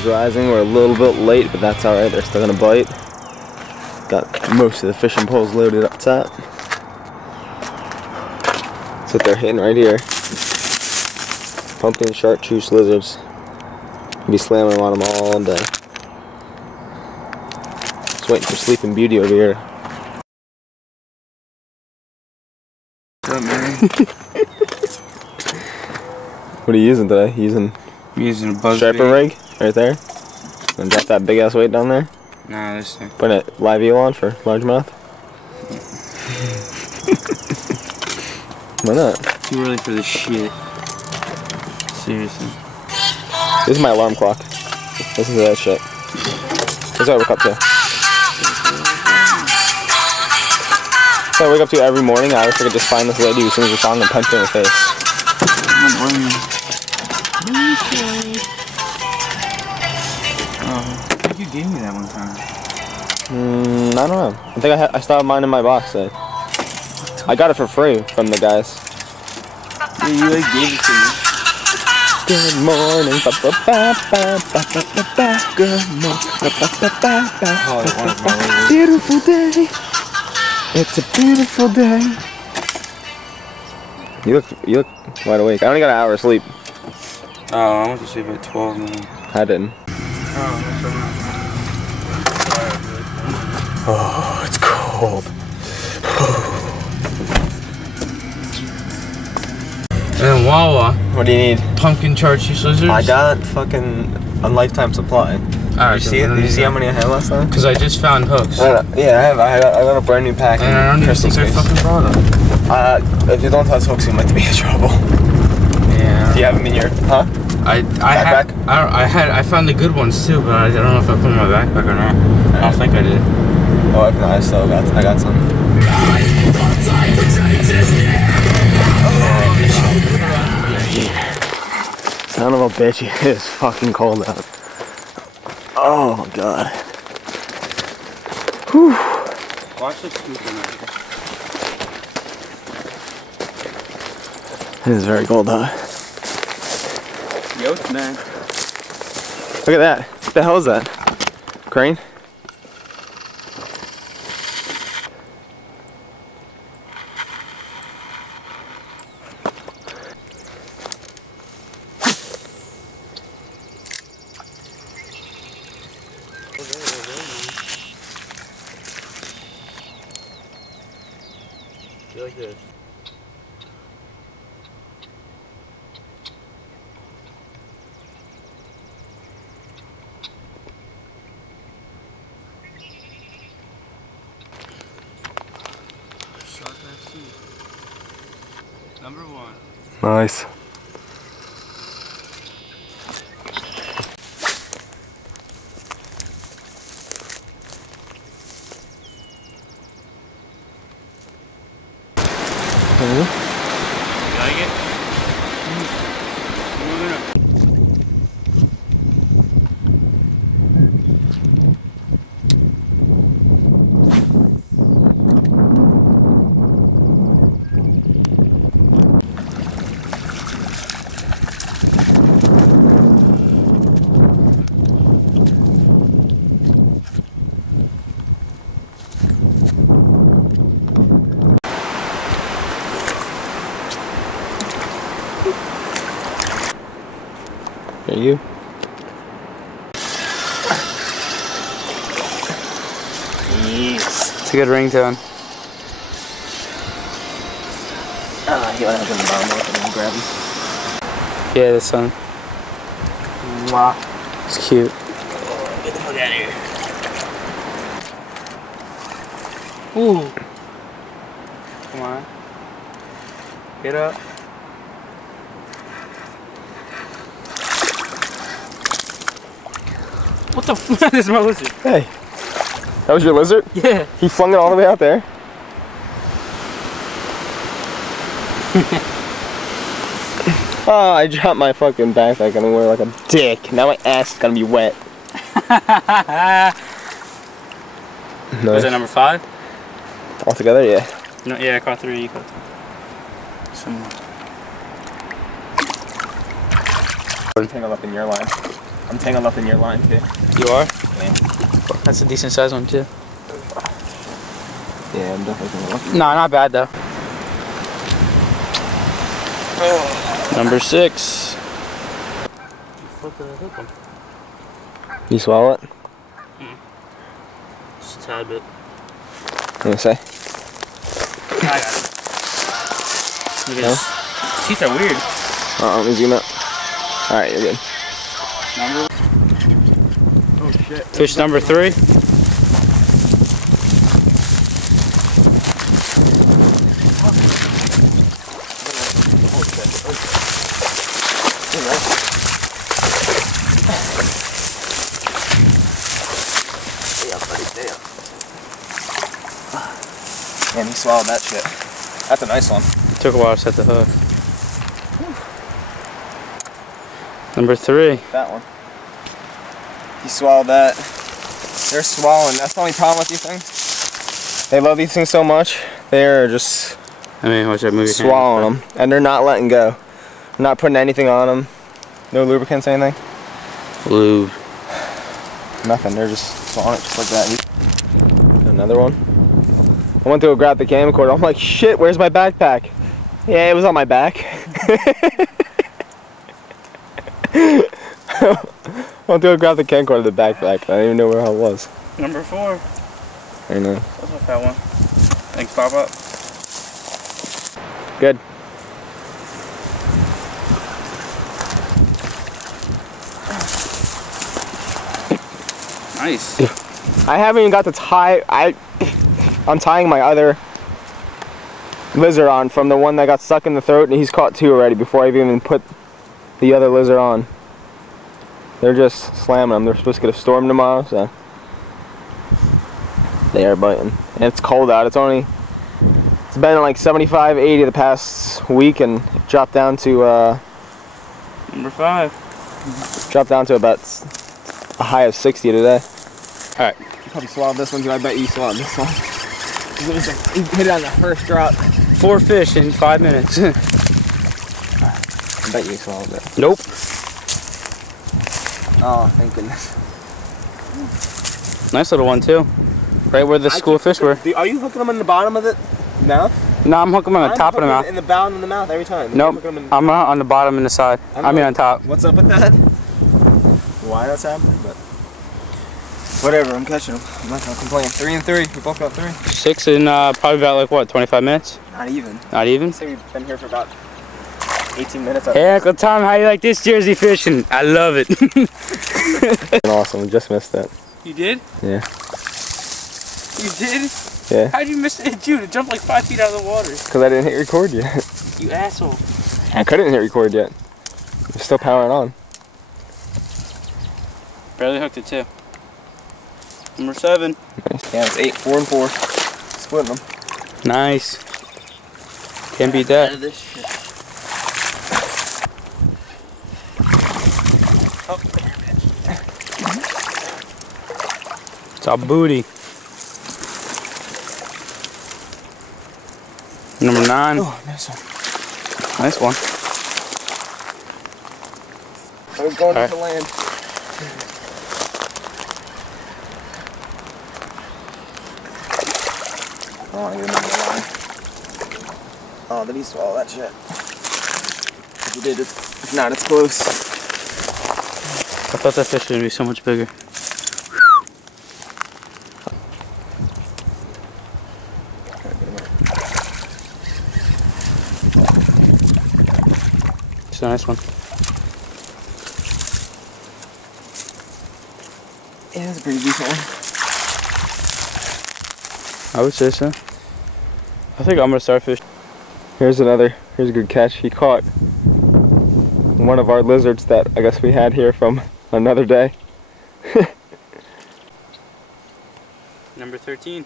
sun's rising. We're a little bit late, but that's alright. They're still gonna bite. Got most of the fishing poles loaded up top. That's what they're hitting right here. Pumpkin, chartreuse, lizards. Be slamming them on them all day. Just waiting for Sleeping Beauty over here. What's up, man? What are you using today? I'm using a buzz striper rig right there. And drop that big ass weight down there. Nah, this thing. Put a live eel on for largemouth. Why not? Too early for this shit. Seriously. This is my alarm clock. Listen to that shit. That's what I wake up to. So I wake up to every morning. I wish I could just find this lady who sings a song and punch her in the face. Oh, I think you gave me that one time. I don't know. I think I still have mine in my box. I got it for free from the guys. Yeah, you like gave it to me. Good morning, ba ba ba ba ba ba ba ba. Good morning, ba ba ba ba ba. Beautiful day. It's a beautiful day. You look wide awake. I only got an hour of sleep. Oh, I went to sleep at 12, man. I didn't. Oh, it's cold. And Wawa. What do you need? Pumpkin chartreuse lizards. I got fucking a lifetime supply. Alright, Did you see how many I had last time? Because I just found hooks. Yeah, I got a brand new pack. And I don't even think I fucking brought them. If you don't touch hooks, you might be in trouble. Yeah. Do you have them in your, huh? I found the good ones too, but I don't know if I put them in my backpack or not. I don't think I did. Oh, if not, I got some. Son of a bitch, it is fucking cold out. Oh my god. Whew. Watch the scoop in there. It is very cold out. Yo, man. Look at that. What the hell is that? Crane? You like this? Shark FC. Number 1. Nice. You like it? Are you? Yes. It's a good ringtone. You want to open the bottom up and then grab him? Yeah, this one. Wow. It's cute. Get the fuck out of here. Ooh. Come on. Get up. What the fuck? This is my lizard. Hey. That was your lizard? Yeah. He flung it all the way out there. Oh, I dropped my fucking backpack and I wear like a dick. Now my ass is gonna be wet. No. Was that number 5? All together, yeah. No, yeah, I caught 3. You caught 2. Some more. Tangled up in your line. I'm tangled up in your line too. You are? Yeah. That's a decent sized one too. Yeah, I'm definitely tangled up. No, not bad though. Number 6. You swallow it? Just a tad bit. You gonna say? I got it. Look at his teeth are weird. Let me zoom out. Alright, you're good. Number? Oh shit. Fish number 3. Man, he swallowed that shit. That's a nice one. Took a while to set the hook. Number 3. That one. He swallowed that. They're swallowing. That's the only problem with these things. They love these things so much. They're just What's that movie? swallowing them. And they're not letting go. They're not putting anything on them. No lubricants or anything. Lube. Nothing. They're just swallowing it just like that. Another one. I went to go grab the camcorder. I'm like, shit, where's my backpack? Yeah, it was on my back. I went to go grab the camcorder, the backpack. I didn't even know where it was. Number 4. I know. That's a fat one. Thanks, Papa. Good. Nice. I haven't even got to tie. I'm tying my other lizard on from the one that got stuck in the throat, and he's caught 2 already before I've even put the other lizard on. They're just slamming them. They're supposed to get a storm tomorrow, so they are biting. And it's cold out. It's been like 75, 80 the past week, and it dropped down to Number 5. dropped down to about a high of 60 today. Alright. You probably swallowed this one too. I bet you swallowed this one. It was like, you hit it on the first drop. 4 fish in 5 minutes. I bet you swallowed it. Nope. Oh, thank goodness. Nice little one too. Right where the school fish were. Are you hooking them in the bottom of the mouth? No, I'm hooking them on the top of the mouth. In the bottom of the mouth every time. Nope. I'm on the bottom and the side. I mean on top. What's up with that? Why that's happening, but whatever. I'm catching them. I'm not gonna complain. 3 and 3. We both got 3. 6 in probably about like what, 25 minutes? Not even. Not even? I'd say we've been here for about 18 minutes. Hey, Uncle Tom, how you like this Jersey fishing? I love it. Awesome. We just missed that. You did? Yeah. You did? Yeah. How'd you miss it, dude? It jumped like 5 feet out of the water. Because I didn't hit record yet. You asshole. I couldn't hit record yet. It's still powering on. Barely hooked it too. Number 7. Nice. Yeah, it's 8, 4 and 4. Splitting them. Nice. Can't beat that. It's all booty. Number 9. Oh, nice one. Nice one. I was going to land. Oh, I remember the line. Oh, did he swallow that shit? If he did, if not, it's close. I thought that fish was going to be so much bigger. It's a nice one. Yeah, that's a pretty decent one. I would say so. I think I'm gonna start fishing. Here's a good catch. He caught one of our lizards that I guess we had here from another day. Number 13.